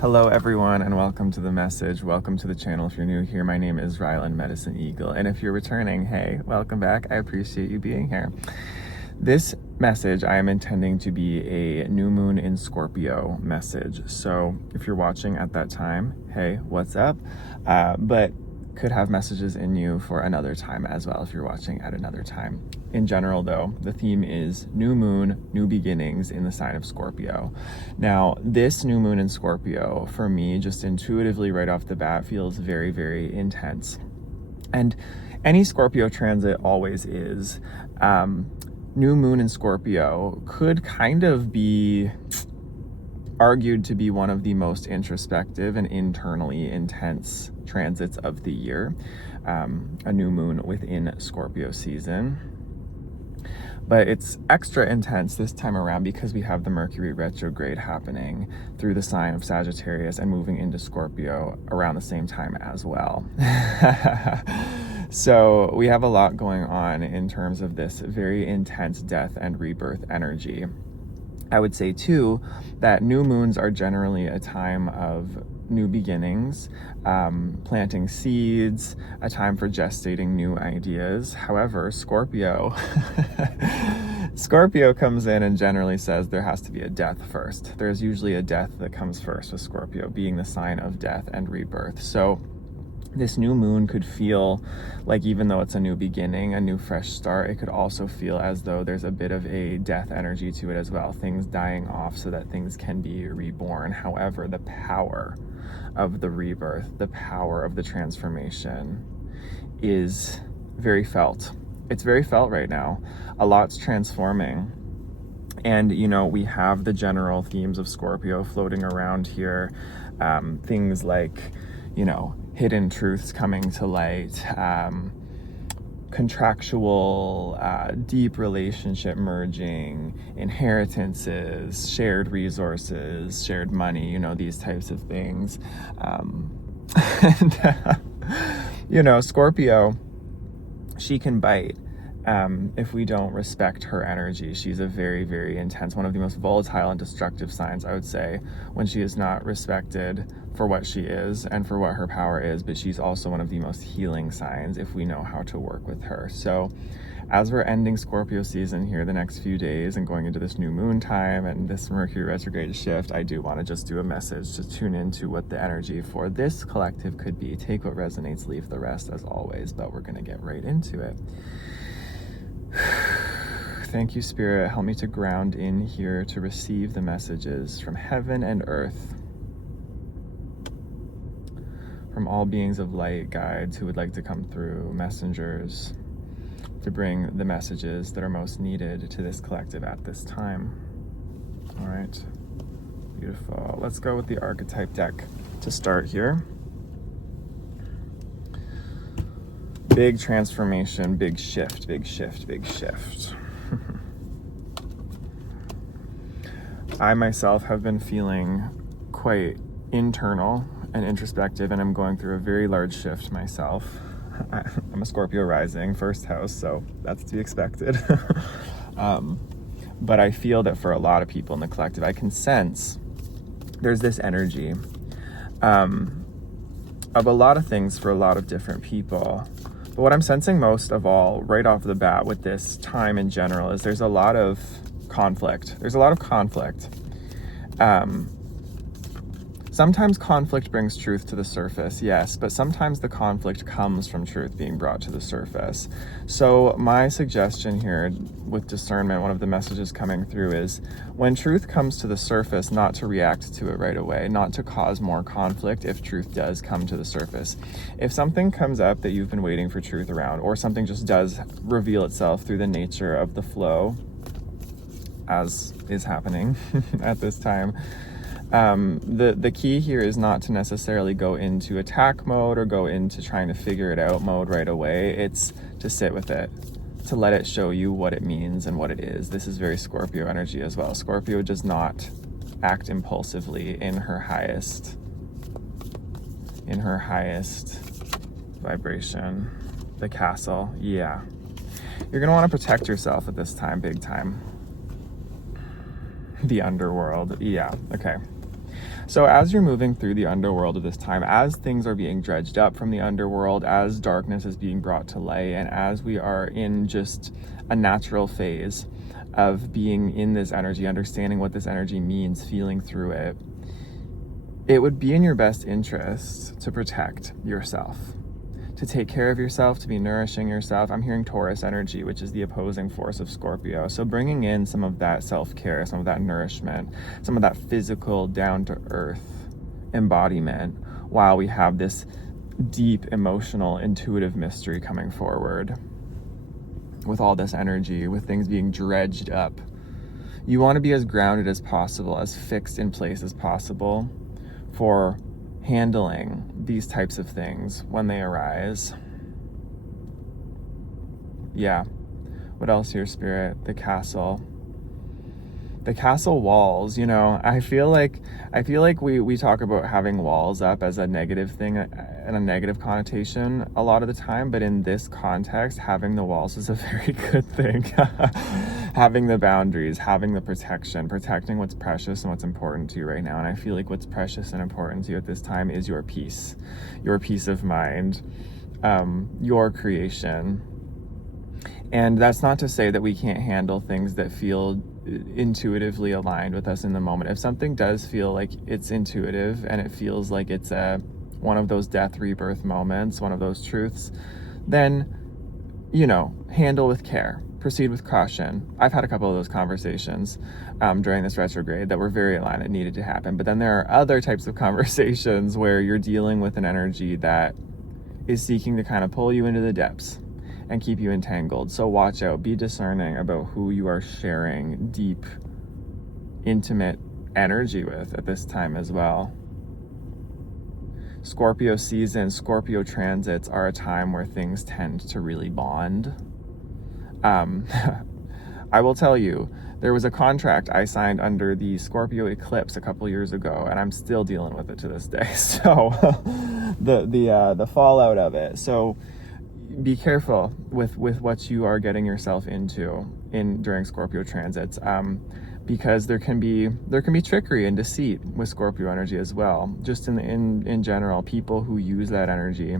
Hello everyone and welcome to the message. Welcome to the channel. If you're new here, my name is Rylan Medicine Eagle. And if you're returning, hey, welcome back. I appreciate you being here. This message I am intending to be a new moon in Scorpio message. So if you're watching at that time, hey, what's up? But could have messages in you for another time as well if you're watching at another time. In general though, the theme is new moon, new beginnings in the sign of Scorpio. Now, this new moon in Scorpio, for me, just intuitively right off the bat, feels very, very intense. And any Scorpio transit always is. New moon in Scorpio could kind of be argued to be one of the most introspective and internally intense transits of the year. A new moon within Scorpio season. But it's extra intense this time around because we have the Mercury retrograde happening through the sign of Sagittarius and moving into Scorpio around the same time as well. So we have a lot going on in terms of this very intense death and rebirth energy. I would say too that new moons are generally a time of new beginnings, planting seeds, a time for gestating new ideas. However, Scorpio comes in and generally says there has to be a death first. There's usually a death that comes first with Scorpio, being the sign of death and rebirth. So this new moon could feel like, even though it's a new beginning, a new fresh start, it could also feel as though there's a bit of a death energy to it as well, things dying off so that things can be reborn. However, the power of the rebirth, the power of the transformation is very felt. It's very felt right now. A lot's transforming. And, we have the general themes of Scorpio floating around here. Things like, hidden truths coming to light, contractual, deep relationship merging, inheritances, shared resources, shared money, these types of things. Scorpio, she can bite if we don't respect her energy. She's a very, very intense, one of the most volatile and destructive signs, I would say, when she is not respected for what she is and for what her power is. But she's also one of the most healing signs if we know how to work with her. So as we're ending Scorpio season here the next few days and going into this new moon time and this Mercury retrograde shift, I do want to just do a message to tune into what the energy for this collective could be. Take what resonates, leave the rest, as always, but we're going to get right into it. Thank you, Spirit. Help me to ground in here to receive the messages from heaven and earth, from all beings of light, guides who would like to come through, messengers, to bring the messages that are most needed to this collective at this time. All right, beautiful. Let's go with the archetype deck to start here. Big transformation, big shift, big shift, big shift. I myself have been feeling quite internal and introspective, and I'm going through a very large shift myself. I'm a Scorpio rising, first house, so that's to be expected. But I feel that for a lot of people in the collective, I can sense there's this energy of a lot of things for a lot of different people. But what I'm sensing most of all, right off the bat with this time in general, is there's a lot of conflict. There's a lot of conflict. Sometimes conflict brings truth to the surface, yes, but sometimes the conflict comes from truth being brought to the surface. So my suggestion here with discernment, one of the messages coming through is, when truth comes to the surface, not to react to it right away, not to cause more conflict if truth does come to the surface. If something comes up that you've been waiting for truth around, or something just does reveal itself through the nature of the flow, as is happening at this time, the key here is not to necessarily go into attack mode or go into trying to figure it out mode right away. It's to sit with it, to let it show you what it means and what it is. This is very Scorpio energy as well. Scorpio does not act impulsively in her highest vibration. The castle, yeah. You're gonna want to protect yourself at this time, big time. The underworld, yeah, okay. So as you're moving through the underworld at this time, as things are being dredged up from the underworld, as darkness is being brought to light, and as we are in just a natural phase of being in this energy, understanding what this energy means, feeling through it, it would be in your best interest to protect yourself, to take care of yourself, to be nourishing yourself. I'm hearing Taurus energy, which is the opposing force of Scorpio. So bringing in some of that self-care, some of that nourishment, some of that physical down-to-earth embodiment while we have this deep emotional intuitive mystery coming forward with all this energy, with things being dredged up. You want to be as grounded as possible, as fixed in place as possible for handling these types of things when they arise. Yeah. What else here, Spirit? The castle walls. I feel like we talk about having walls up as a negative thing and a negative connotation a lot of the time, but in this context, having the walls is a very good thing. Having the boundaries, having the protecting what's precious and what's important to you right now. And I feel like what's precious and important to you at this time is your peace of mind, your creation. And that's not to say that we can't handle things that feel intuitively aligned with us in the moment. If something does feel like it's intuitive and it feels like it's one of those death rebirth moments, one of those truths, then, handle with care. Proceed with caution. I've had a couple of those conversations during this retrograde that were very aligned, that needed to happen. But then there are other types of conversations where you're dealing with an energy that is seeking to kind of pull you into the depths and keep you entangled. So watch out. Be discerning about who you are sharing deep, intimate energy with at this time as well. Scorpio season, Scorpio transits are a time where things tend to really bond. I will tell you, there was a contract I signed under the Scorpio eclipse a couple years ago, and I'm still dealing with it to this day. So the fallout of it. So be careful with what you are getting yourself into during Scorpio transits, because there can be trickery and deceit with Scorpio energy as well. Just in general, people who use that energy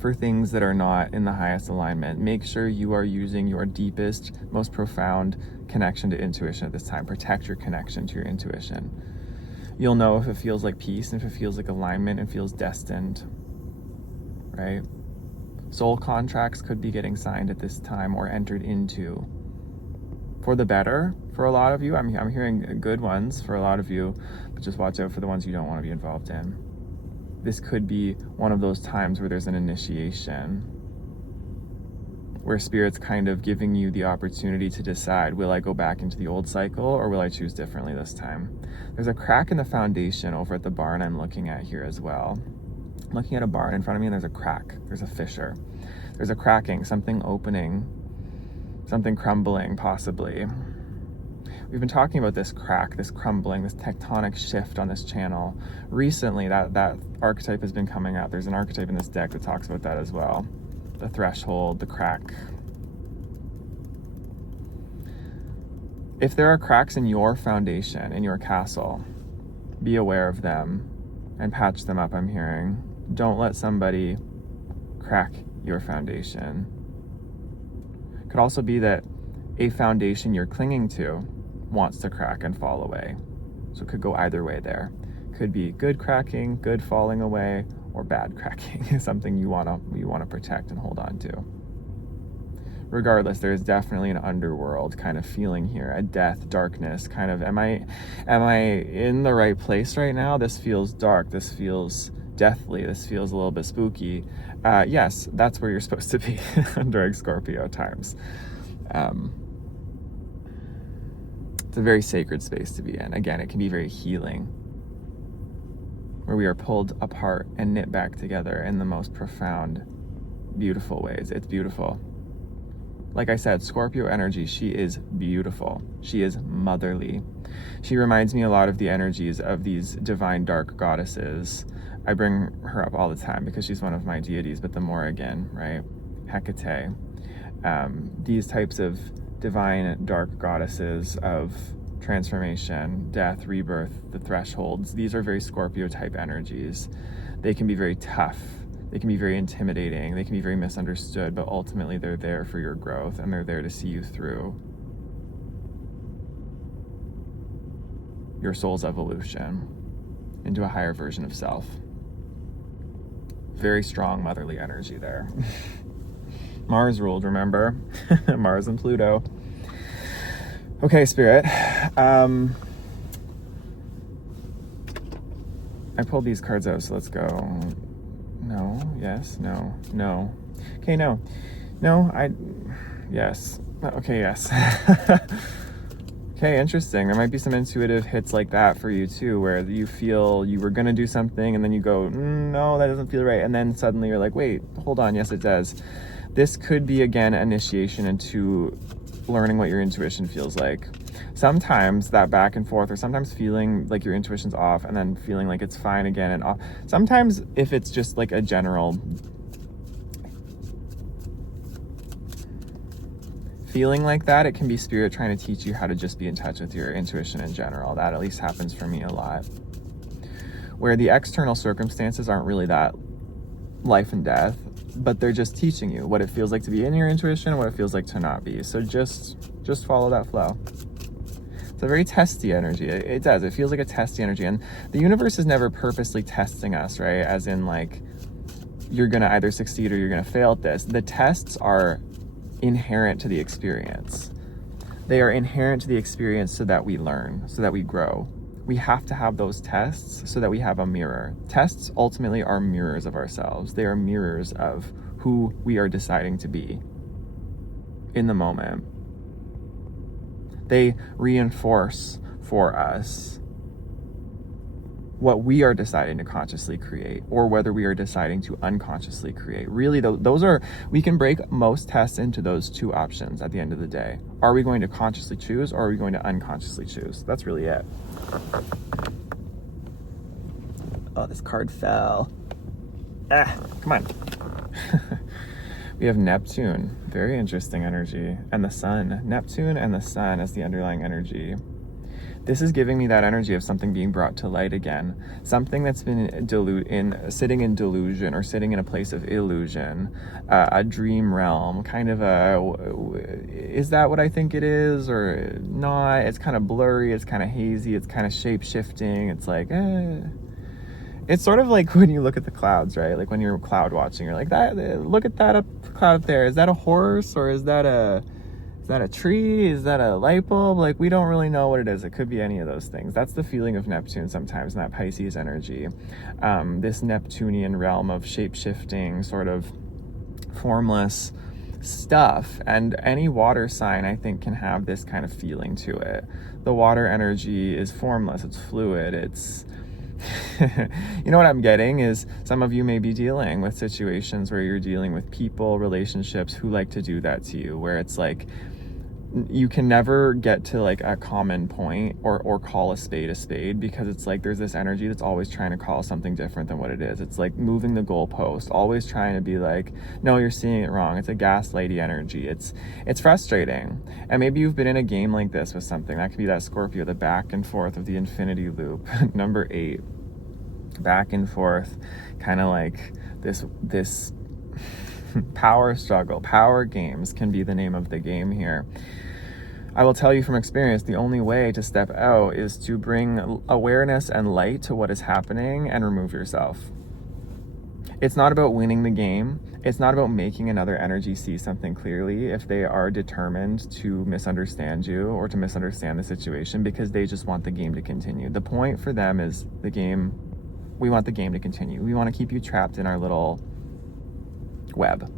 for things that are not in the highest alignment. Make sure you are using your deepest, most profound connection to intuition at this time. Protect your connection to your intuition. You'll know if it feels like peace and if it feels like alignment and feels destined, right? Soul contracts could be getting signed at this time or entered into for the better for a lot of you. I'm hearing good ones for a lot of you, but just watch out for the ones you don't want to be involved in. This could be one of those times where there's an initiation, where Spirit's kind of giving you the opportunity to decide, will I go back into the old cycle or will I choose differently this time? There's a crack in the foundation over at the barn I'm looking at here as well. I'm looking at a barn in front of me and there's a crack, there's a fissure. There's a cracking, something opening, something crumbling possibly. We've been talking about this crack, this crumbling, this tectonic shift on this channel. Recently, that archetype has been coming out. There's an archetype in this deck that talks about that as well. The threshold, the crack. If there are cracks in your foundation, in your castle, be aware of them and patch them up, I'm hearing. Don't let somebody crack your foundation. Could also be that a foundation you're clinging to wants to crack and fall away. So it could go either way there. Could be good cracking, good falling away, or bad cracking, something you want to protect and hold on to. Regardless, there's definitely an underworld kind of feeling here, a death, darkness, kind of, am I in the right place right now? This feels dark, this feels deathly, this feels a little bit spooky. Yes, that's where you're supposed to be during Scorpio times. It's a very sacred space to be in. Again, it can be very healing, where we are pulled apart and knit back together in the most profound, beautiful ways. It's beautiful. Like I said, Scorpio energy, she is beautiful. She is motherly. She reminds me a lot of the energies of these divine dark goddesses. I bring her up all the time because she's one of my deities, but the Morrigan, right? Hecate. These types of divine dark goddesses of transformation, death, rebirth, the thresholds. These are very Scorpio type energies. They can be very tough. They can be very intimidating. They can be very misunderstood, but ultimately they're there for your growth and they're there to see you through your soul's evolution into a higher version of self. Very strong motherly energy there. Mars ruled, remember? Mars and Pluto. Okay, Spirit. I pulled these cards out, so let's go. No, yes, no, no. Okay, no. No, yes. Okay, yes. Okay, interesting. There might be some intuitive hits like that for you too, where you feel you were gonna do something and then you go, no, that doesn't feel right. And then suddenly you're like, wait, hold on, yes, it does. This could be, again, initiation into learning what your intuition feels like. Sometimes that back and forth, or sometimes feeling like your intuition's off and then feeling like it's fine again and off. Sometimes if it's just like a general feeling like that, it can be Spirit trying to teach you how to just be in touch with your intuition in general. That at least happens for me a lot. Where the external circumstances aren't really that life and death, but they're just teaching you what it feels like to be in your intuition and what it feels like to not be. So just follow that flow. It's a very testy energy. It does. It feels like a testy energy. And the universe is never purposely testing us, right? As in like, you're going to either succeed or you're going to fail at this. The tests are inherent to the experience. They are inherent to the experience so that we learn, so that we grow. We have to have those tests so that we have a mirror. Tests ultimately are mirrors of ourselves. They are mirrors of who we are deciding to be in the moment. They reinforce for us what we are deciding to consciously create, or whether we are deciding to unconsciously create. Really, those are, we can break most tests into those two options at the end of the day. Are we going to consciously choose, or are we going to unconsciously choose? That's really it. Oh, this card fell. Come on. We have Neptune, very interesting energy, and the sun. Neptune and the sun as the underlying energy. This is giving me that energy of something being brought to light again. Something that's been sitting in delusion, or sitting in a place of illusion, a dream realm, kind of is that what I think it is or not? It's kind of blurry, it's kind of hazy, it's kind of shape-shifting. It's like, It's sort of like when you look at the clouds, right? Like when you're cloud watching, you're like, look at that cloud up there. Is that a horse, or is that a tree? Is that a light bulb? Like, we don't really know what it is. It could be any of those things. That's the feeling of Neptune sometimes, and that Pisces energy. This Neptunian realm of shape-shifting, sort of formless stuff. And any water sign, I think, can have this kind of feeling to it. The water energy is formless. It's fluid. It's... You know what I'm getting is some of you may be dealing with situations where you're dealing with people, relationships who like to do that to you, where it's like you can never get to like a common point or call a spade, because it's like there's this energy that's always trying to call something different than what it is. It's like moving the goalpost, always trying to be like, no, you're seeing it wrong. It's a gaslighty energy. It's frustrating. And maybe you've been in a game like this with something. That could be that Scorpio, the back and forth of the infinity loop. Number 8, back and forth, kind of like this power struggle. Power games can be the name of the game here. I will tell you from experience, the only way to step out is to bring awareness and light to what is happening and remove yourself. It's not about winning the game. It's not about making another energy see something clearly if they are determined to misunderstand you or to misunderstand the situation, because they just want the game to continue. The point for them is the game. We want the game to continue. We want to keep you trapped in our little web.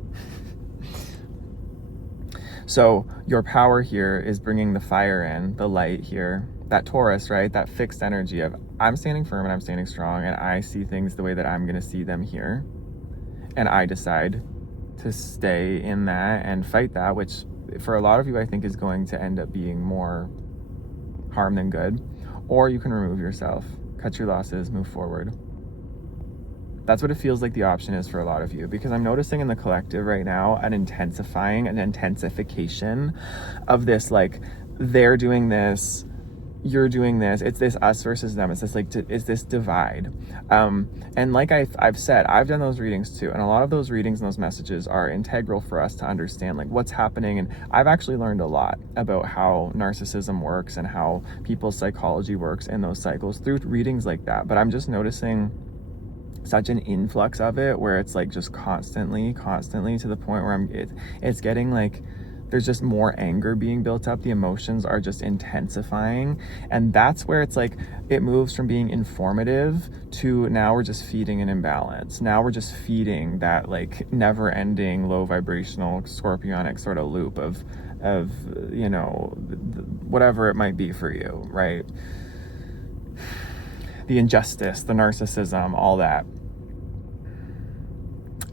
So your power here is bringing the fire in, the light here, that Taurus, right? That fixed energy of I'm standing firm and I'm standing strong and I see things the way that I'm going to see them here. And I decide to stay in that and fight that, which for a lot of you, I think is going to end up being more harm than good. Or you can remove yourself, cut your losses, move forward. That's what it feels like the option is for a lot of you, because I'm noticing in the collective right now an intensification of this, like they're doing this, you're doing this, it's this us versus them, it's this like it's this divide. And like I've said, I've done those readings too, and a lot of those readings and those messages are integral for us to understand like what's happening. And I've actually learned a lot about how narcissism works and how people's psychology works in those cycles through readings like that. But I'm just noticing such an influx of it where it's like just constantly to the point where it's getting like there's just more anger being built up. The emotions are just intensifying. And that's where it's like, it moves from being informative to now we're just feeding an imbalance. Now we're just feeding that like never ending low vibrational scorpionic sort of loop of, you know, whatever it might be for you, right? The injustice, the narcissism, all that.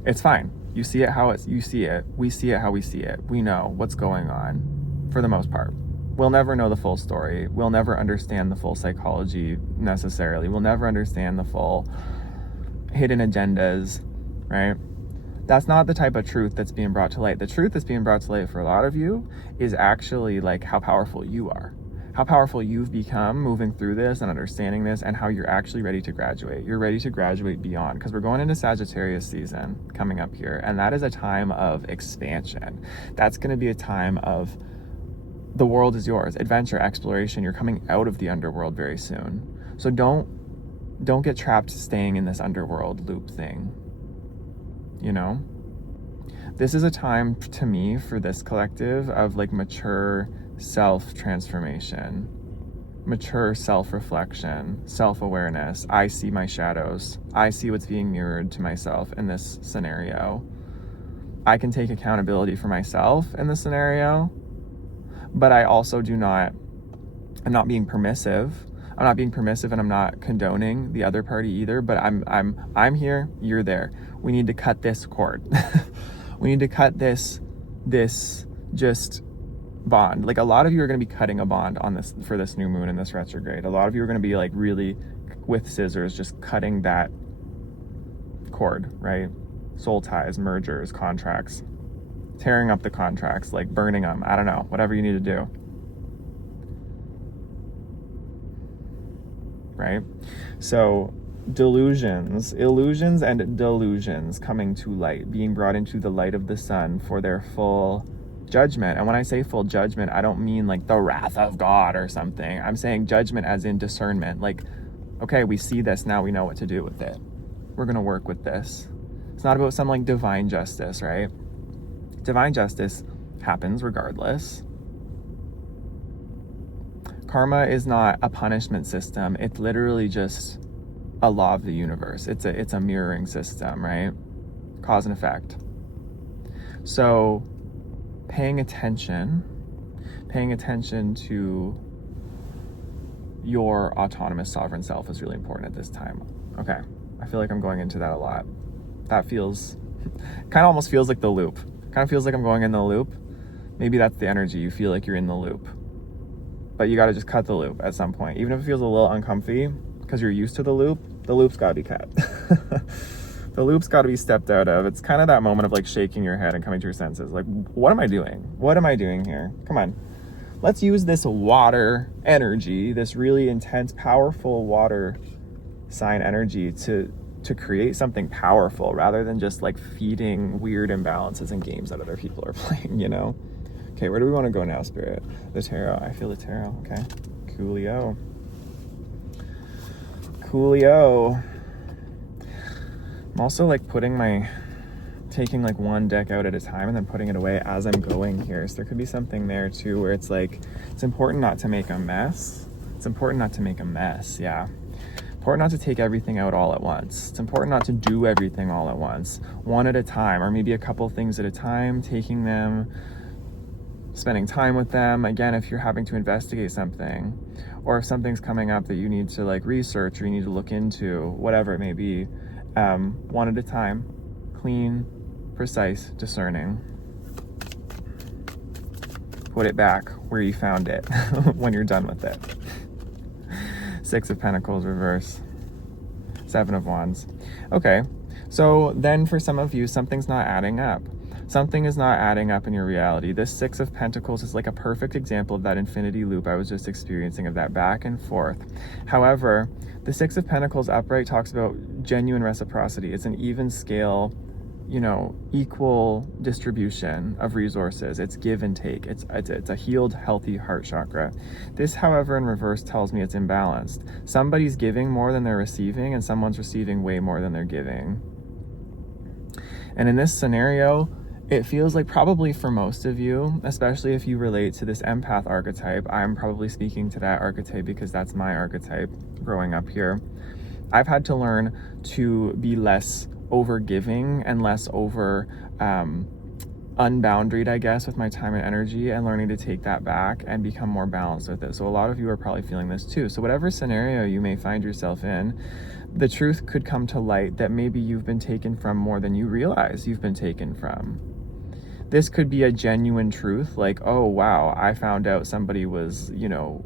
It's fine. You see it how you see it. We see it how we see it. We know what's going on for the most part. We'll never know the full story. We'll never understand the full psychology necessarily. We'll never understand the full hidden agendas, right? That's not the type of truth that's being brought to light. The truth that's being brought to light for a lot of you is actually like how powerful you are. How powerful you've become moving through this and understanding this, and how you're actually ready to graduate. You're ready to graduate beyond, because we're going into Sagittarius season coming up here, and that is a time of expansion. That's going to be a time of the world is yours, adventure, exploration. You're coming out of the underworld very soon. So don't get trapped staying in this underworld loop thing. You know? This is a time to me for this collective of like mature self-transformation, mature self-reflection, self-awareness. I see my shadows. I see what's being mirrored to myself in this scenario. I can take accountability for myself in this scenario, but I also I'm not being permissive. I'm not being permissive, and I'm not condoning the other party either, but I'm here, you're there. We need to cut this cord. We need to cut this just bond. Like a lot of you are going to be cutting a bond on this for this new moon in this retrograde. A lot of you are going to be like really with scissors just cutting that cord, right? Soul ties, mergers, contracts, tearing up the contracts, like burning them. I don't know, whatever you need to do. Right? So illusions and delusions coming to light, being brought into the light of the sun for their full judgment. And when I say full judgment, I don't mean like the wrath of God or something. I'm saying judgment as in discernment. Like, okay, we see this, now we know what to do with it. We're going to work with this. It's not about some like divine justice, right? Divine justice happens regardless. Karma is not a punishment system. It's literally just a law of the universe. It's a mirroring system, right? Cause and effect. So paying attention to your autonomous sovereign self is really important at this time. Okay, I feel like I'm going into that a lot. That feels, kind of almost feels like the loop. Kind of feels like I'm going in the loop. Maybe that's the energy. You feel like you're in the loop. But you got to just cut the loop at some point. Even if it feels a little uncomfy, because you're used to the loop's got to be cut. The loop's got to be stepped out of. It's kind of that moment of like shaking your head and coming to your senses. Like, what am I doing? What am I doing here? Come on. Let's use this water energy, this really intense, powerful water sign energy to create something powerful rather than just like feeding weird imbalances and games that other people are playing, you know? Okay, where do we want to go now, Spirit? The tarot. I feel the tarot. Okay. Coolio. I'm also like taking like one deck out at a time and then putting it away as I'm going here. So there could be something there too where it's like, it's important not to make a mess. Yeah. Important not to take everything out all at once. It's important not to do everything all at once. One at a time, or maybe a couple things at a time, taking them, spending time with them. Again, if you're having to investigate something, or if something's coming up that you need to like research or you need to look into, whatever it may be, one at a time, clean, precise, discerning. Put it back where you found it when you're done with it. 6 of Pentacles reverse. 7 of Wands. Okay, so then for some of you, something's not adding up. Something is not adding up in your reality. This Six of Pentacles is like a perfect example of that infinity loop I was just experiencing, of that back and forth. However, the Six of Pentacles upright talks about genuine reciprocity. It's an even scale, you know, equal distribution of resources. It's give and take. It's a healed, healthy heart chakra. This, however, in reverse tells me it's imbalanced. Somebody's giving more than they're receiving, and someone's receiving way more than they're giving. And in this scenario, it feels like probably for most of you, especially if you relate to this empath archetype, I'm probably speaking to that archetype because that's my archetype growing up here. I've had to learn to be less over-giving and less unboundaried, I guess, with my time and energy, and learning to take that back and become more balanced with it. So a lot of you are probably feeling this too. So whatever scenario you may find yourself in, the truth could come to light that maybe you've been taken from more than you realize you've been taken from. This could be a genuine truth, like, oh, wow, I found out somebody was, you know,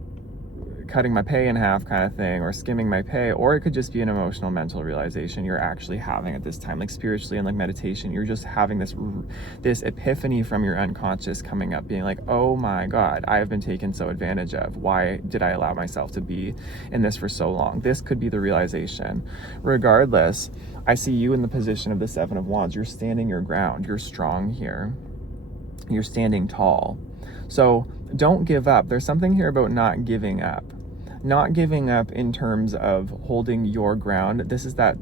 cutting my pay in half kind of thing, or skimming my pay. Or it could just be an emotional, mental realization you're actually having at this time, like spiritually and like meditation. You're just having this epiphany from your unconscious coming up, being like, oh my God, I have been taken so advantage of. Why did I allow myself to be in this for so long? This could be the realization. Regardless, I see you in the position of the Seven of Wands. You're standing your ground. You're strong here. You're standing tall. So don't give up. There's something here about not giving up. Not giving up in terms of holding your ground. This is that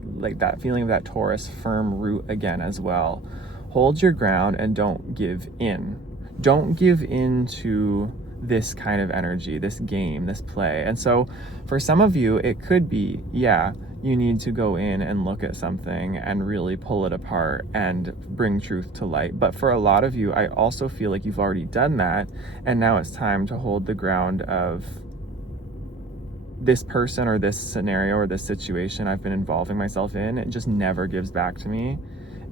feeling of that Taurus firm root again as well. Hold your ground and don't give in. Don't give in to this kind of energy, this game, this play. And so for some of you, it could be, yeah, you need to go in and look at something and really pull it apart and bring truth to light. But for a lot of you, I also feel like you've already done that, and now it's time to hold the ground of this person or this scenario or this situation I've been involving myself in. It just never gives back to me.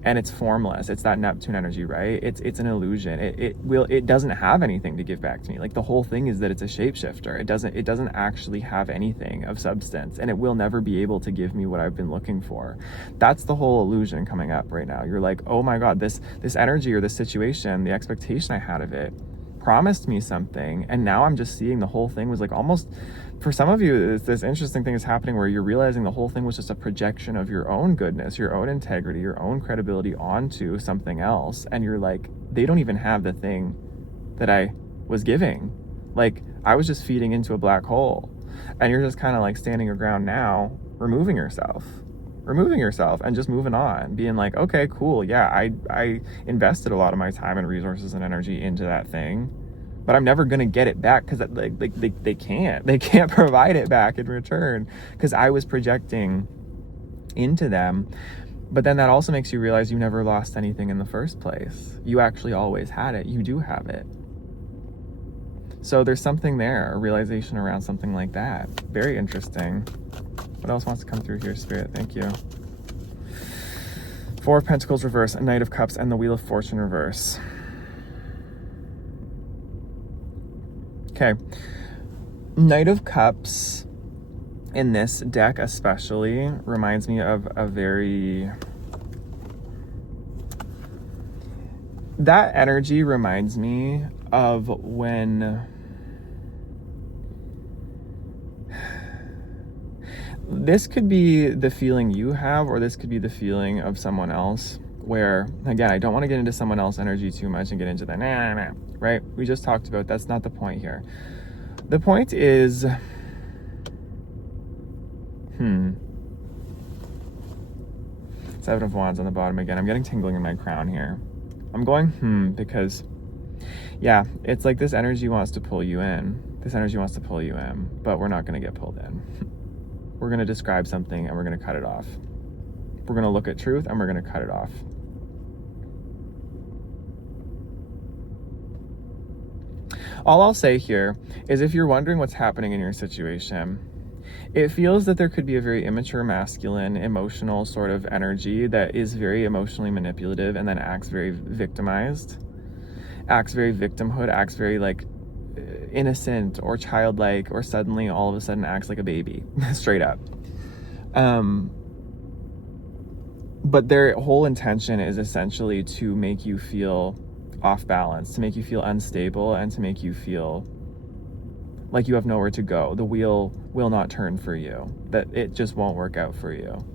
And it's formless. It's that Neptune energy, right? It's an illusion. It doesn't have anything to give back to me. Like, the whole thing is that it's a shapeshifter. It doesn't actually have anything of substance, and it will never be able to give me what I've been looking for. That's the whole illusion coming up right now. You're like, oh my God, this energy or this situation, the expectation I had of it promised me something, and now I'm just seeing the whole thing was like almost, for some of you, this interesting thing is happening where you're realizing the whole thing was just a projection of your own goodness, your own integrity, your own credibility onto something else. And you're like, they don't even have the thing that I was giving. Like, I was just feeding into a black hole. And you're just kind of like standing your ground now, removing yourself and just moving on, being like, okay, cool. Yeah, I invested a lot of my time and resources and energy into that thing, but I'm never going to get it back because they can't provide it back in return because I was projecting into them. But then that also makes you realize you never lost anything in the first place. You actually always had it. You do have it. So there's something there, a realization around something like that. Very interesting. What else wants to come through here, Spirit? Thank you. Four of Pentacles reverse, a Knight of Cups, and the Wheel of Fortune reverse. Okay. Knight of Cups in this deck especially reminds me of a very... That energy reminds me of when... This could be the feeling you have, or this could be the feeling of someone else, where, again, I don't want to get into someone else's energy too much and get into that, right? We just talked about, that's not the point here. The point is, Seven of Wands on the bottom again. I'm getting tingling in my crown here. I'm going, because, yeah, it's like this energy wants to pull you in. This energy wants to pull you in, but we're not going to get pulled in. We're going to describe something and we're going to cut it off. We're going to look at truth and we're going to cut it off. All I'll say here is, if you're wondering what's happening in your situation, it feels that there could be a very immature, masculine, emotional sort of energy that is very emotionally manipulative and then acts very victimized, acts very victimhood, acts very like innocent or childlike, or suddenly all of a sudden acts like a baby, straight up. But their whole intention is essentially to make you feel off balance, to make you feel unstable, and to make you feel like you have nowhere to go. The wheel will not turn for you, that it just won't work out for you.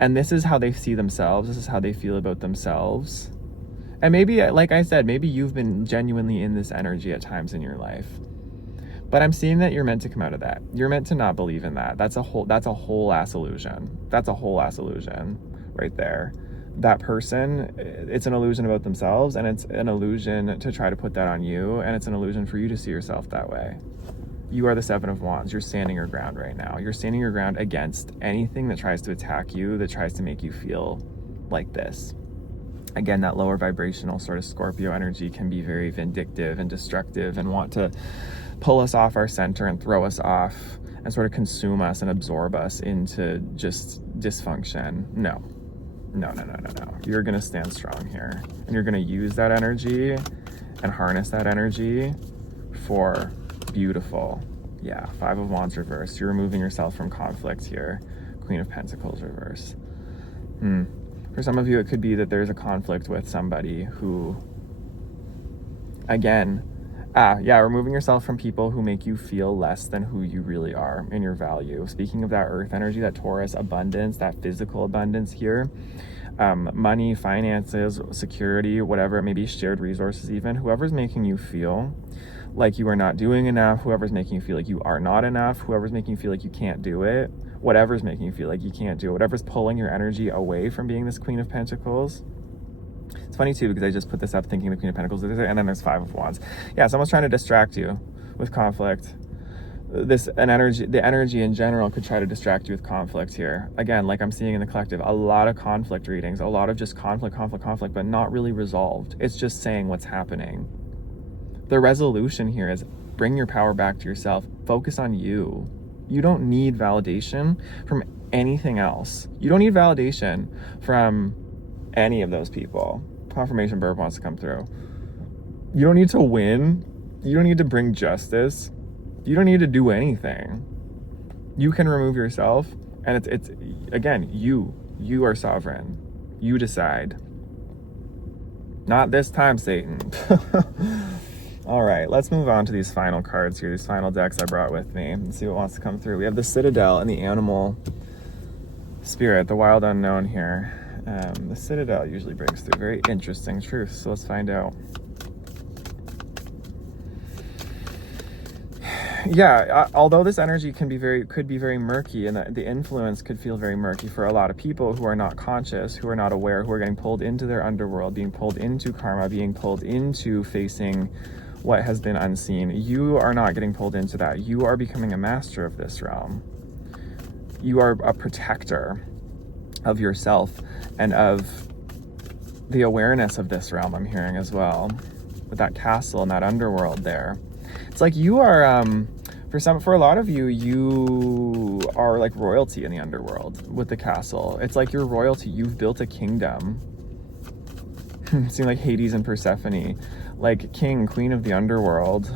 And this is how they see themselves. This is how they feel about themselves. And maybe, like I said, maybe you've been genuinely in this energy at times in your life. But I'm seeing that you're meant to come out of that. You're meant to not believe in that. That's a whole ass illusion. That's a whole ass illusion right there. That person, it's an illusion about themselves, and it's an illusion to try to put that on you, and it's an illusion for you to see yourself that way. You are the Seven of Wands. You're standing your ground right now. You're standing your ground against anything that tries to attack you, that tries to make you feel like this. Again, that lower vibrational sort of Scorpio energy can be very vindictive and destructive and want to pull us off our center and throw us off and sort of consume us and absorb us into just dysfunction. No. You're going to stand strong here, and you're going to use that energy and harness that energy for beautiful. Yeah, Five of Wands reverse. You're removing yourself from conflict here. Queen of Pentacles reverse. For some of you, it could be that there's a conflict with somebody who, again, removing yourself from people who make you feel less than who you really are in your value. Speaking of that earth energy, that Taurus abundance, that physical abundance here, money, finances, security, whatever it may be, shared resources even, whoever's making you feel like you are not doing enough, whoever's making you feel like you are not enough, whoever's making you feel like you can't do it, whatever's making you feel like you can't do it, whatever's pulling your energy away from being this Queen of Pentacles. It's funny too, because I just put this up thinking the Queen of Pentacles, and then there's Five of Wands. Yeah, someone's trying to distract you with conflict. The energy in general could try to distract you with conflict here. Again, like I'm seeing in the collective, a lot of conflict readings, a lot of just conflict, but not really resolved. It's just saying what's happening. The resolution here is bring your power back to yourself. Focus on you. You don't need validation from anything else. You don't need validation from any of those people. Confirmation burp wants to come through. You don't need to win. You don't need to bring justice. You don't need to do anything. You can remove yourself, and it's again, you are sovereign. You decide. Not this time, Satan. All right, let's move on to these final cards here, these final decks I brought with me, and see what wants to come through. We have the Citadel and the Animal Spirit, the Wild Unknown here. The Citadel usually brings through very interesting truths, so let's find out. Yeah, although this energy could be very murky, and the influence could feel very murky for a lot of people who are not conscious, who are not aware, who are getting pulled into their underworld, being pulled into karma, being pulled into facing what has been unseen. You are not getting pulled into that. You are becoming a master of this realm. You are a protector of yourself and of the awareness of this realm, I'm hearing as well, with that castle and that underworld there. It's like you are, for a lot of you, you are like royalty in the underworld with the castle. It's like you're royalty. You've built a kingdom. It seems like Hades and Persephone, like king, queen of the underworld.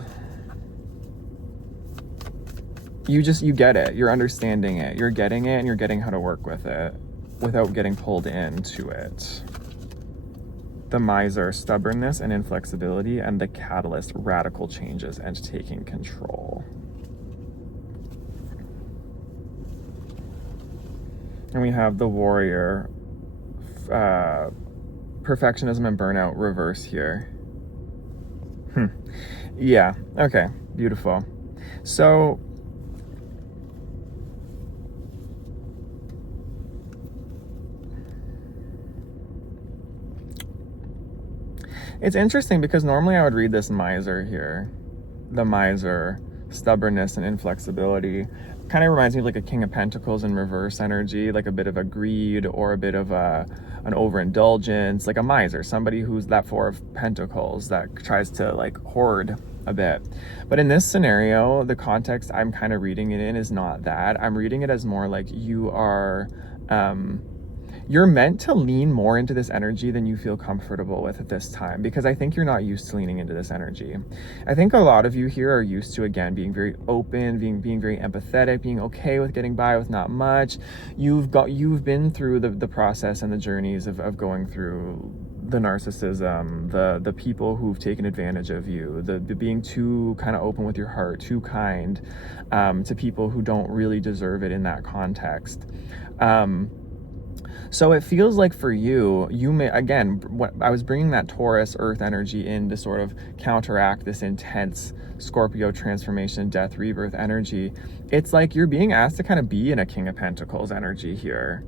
You get it. You're understanding it. You're getting it, and you're getting how to work with it without getting pulled into it. The Miser, stubbornness and inflexibility, and the Catalyst, radical changes and taking control. And we have the Warrior, perfectionism and burnout reverse here. Yeah, okay, beautiful. So it's interesting because normally I would read this Miser here. The Miser, stubbornness and inflexibility. Kind of reminds me of like a King of Pentacles in reverse energy, like a bit of a greed or a bit of an overindulgence, like a miser, somebody who's that Four of Pentacles that tries to like hoard a bit. But in this scenario, the context I'm kind of reading it in is not that. I'm reading it as more like you are You're meant to lean more into this energy than you feel comfortable with at this time, because I think you're not used to leaning into this energy. I think a lot of you here are used to, again, being very open, being very empathetic, being okay with getting by with not much. You've been through the process and the journeys of going through the narcissism, the people who've taken advantage of you, the being too kind of open with your heart, too kind to people who don't really deserve it in that context. So it feels like for you may, again, I was bringing that Taurus earth energy in to sort of counteract this intense Scorpio transformation, death, rebirth energy. It's like you're being asked to kind of be in a King of Pentacles energy here.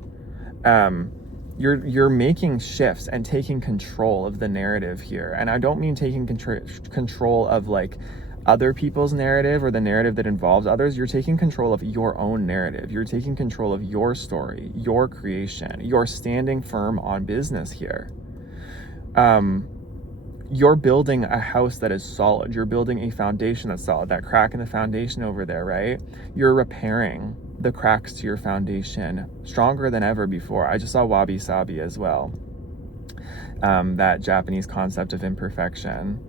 You're making shifts and taking control of the narrative here. And I don't mean taking control of like other people's narrative or the narrative that involves others. You're taking control of your own narrative. You're taking control of your story, your creation. You're standing firm on business here. You're building a house that is solid. You're building a foundation that's solid. That crack in the foundation over there, right? You're repairing the cracks to your foundation stronger than ever before. I just saw wabi sabi as well. That Japanese concept of imperfection.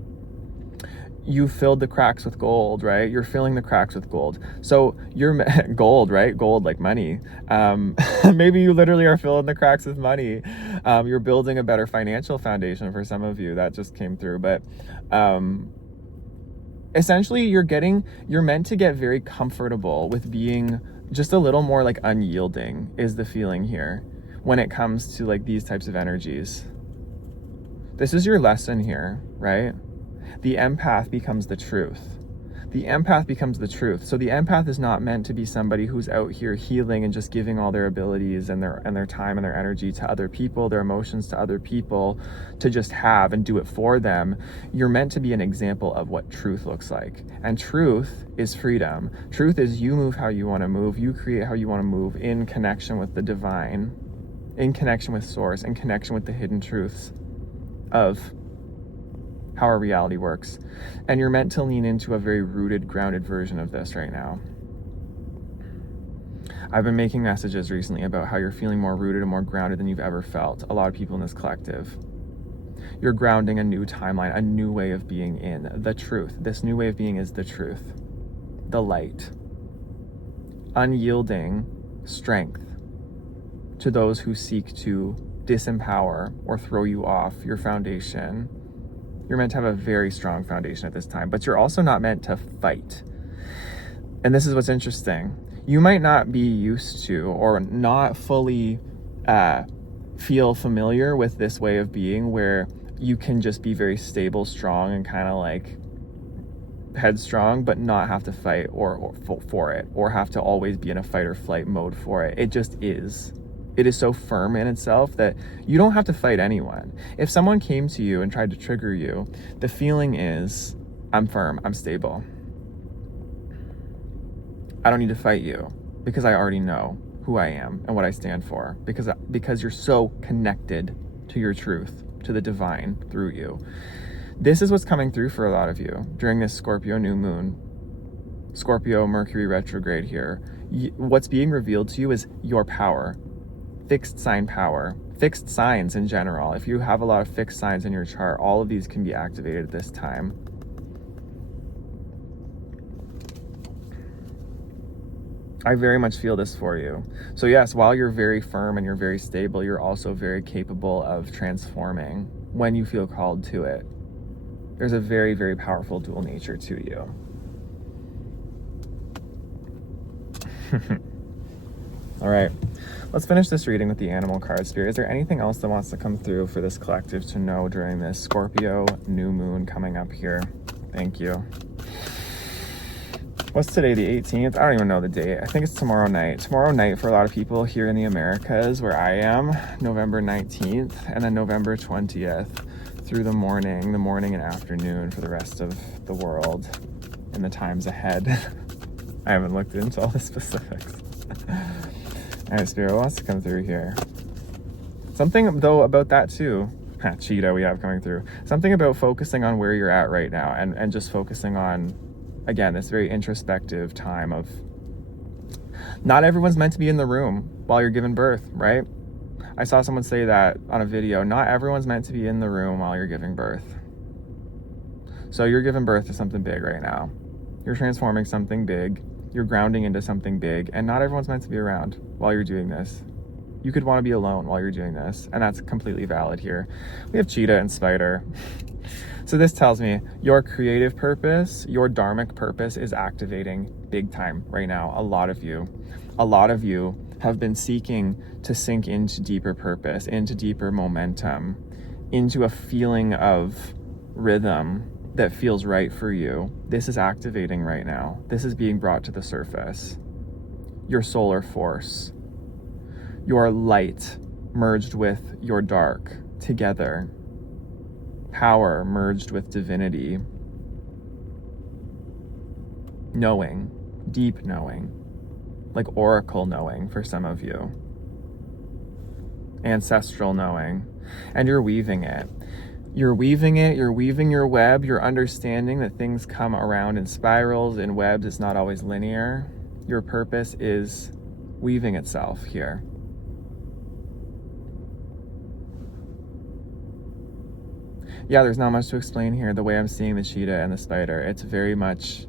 You filled the cracks with gold, right? You're filling the cracks with gold. So you're gold, right? Gold, like money. Maybe you literally are filling the cracks with money. You're building a better financial foundation for some of you. That just came through. But essentially you're meant to get very comfortable with being just a little more like unyielding is the feeling here when it comes to like these types of energies. This is your lesson here, right? The empath becomes the truth. The empath becomes the truth. So the empath is not meant to be somebody who's out here healing and just giving all their abilities and their time and their energy to other people, their emotions to other people, to just have and do it for them. You're meant to be an example of what truth looks like. And truth is freedom. Truth is you move how you want to move. You create how you want to move in connection with the divine, in connection with source, in connection with the hidden truths of how our reality works. And you're meant to lean into a very rooted, grounded version of this right now. I've been making messages recently about how you're feeling more rooted and more grounded than you've ever felt. A lot of people in this collective. You're grounding a new timeline, a new way of being in the truth. This new way of being is the truth, the light, unyielding strength to those who seek to disempower or throw you off your foundation. You're meant to have a very strong foundation at this time, but you're also not meant to fight. And this is what's interesting. You might not be used to or not fully feel familiar with this way of being where you can just be very stable, strong, and kind of like headstrong, but not have to fight or for it, or have to always be in a fight or flight mode for it. It just is. It is so firm in itself that you don't have to fight anyone. If someone came to you and tried to trigger you, the feeling is, I'm firm, I'm stable. I don't need to fight you because I already know who I am and what I stand for, because you're so connected to your truth, to the divine through you. This is what's coming through for a lot of you during this Scorpio new moon, Scorpio Mercury retrograde here. What's being revealed to you is your power. Fixed sign power, fixed signs in general. If you have a lot of fixed signs in your chart, all of these can be activated at this time. I very much feel this for you. So yes, while you're very firm and you're very stable, you're also very capable of transforming when you feel called to it. There's a very, very powerful dual nature to you. All right. Let's finish this reading with the animal card spirit. Is there anything else that wants to come through for this collective to know during this Scorpio new moon coming up here? Thank you. What's today, the 18th? I don't even know the date. I think it's tomorrow night. Tomorrow night for a lot of people here in the Americas, where I am, November 19th, and then November 20th through the morning and afternoon for the rest of the world in the times ahead. I haven't looked into all the specifics. All right, Spirit, what wants to come through here? Something, though, about that, too. Cheetah we have coming through. Something about focusing on where you're at right now and just focusing on, again, this very introspective time of not everyone's meant to be in the room while you're giving birth, right? I saw someone say that on a video, not everyone's meant to be in the room while you're giving birth. So you're giving birth to something big right now. You're transforming something big. You're grounding into something big, and not everyone's meant to be around while you're doing this. You could want to be alone while you're doing this, and that's completely valid here. We have cheetah and spider. So this tells me your creative purpose, your dharmic purpose is activating big time right now. A lot of you have been seeking to sink into deeper purpose, into deeper momentum, into a feeling of rhythm that feels right for you. This is activating right now. This is being brought to the surface. Your solar force, your light merged with your dark together. Power merged with divinity. Knowing, deep knowing, like oracle knowing for some of you. Ancestral knowing. And you're weaving it. You're weaving it, you're weaving your web, you're understanding that things come around in spirals, in webs, it's not always linear. Your purpose is weaving itself here. Yeah, there's not much to explain here. The way I'm seeing the cheetah and the spider, it's very much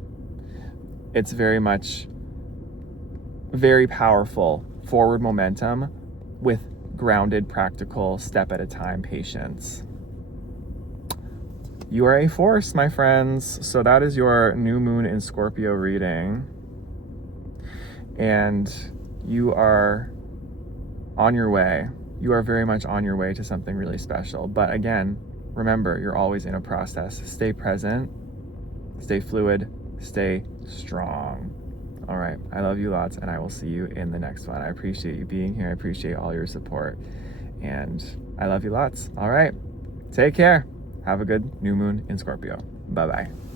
very powerful forward momentum with grounded, practical, step at a time patience. You are a force, my friends. So that is your new moon in Scorpio reading. And you are on your way. You are very much on your way to something really special. But again, remember, you're always in a process. Stay present, stay fluid, stay strong. All right, I love you lots, and I will see you in the next one. I appreciate you being here. I appreciate all your support, and I love you lots. All right, take care. Have a good new moon in Scorpio. Bye-bye.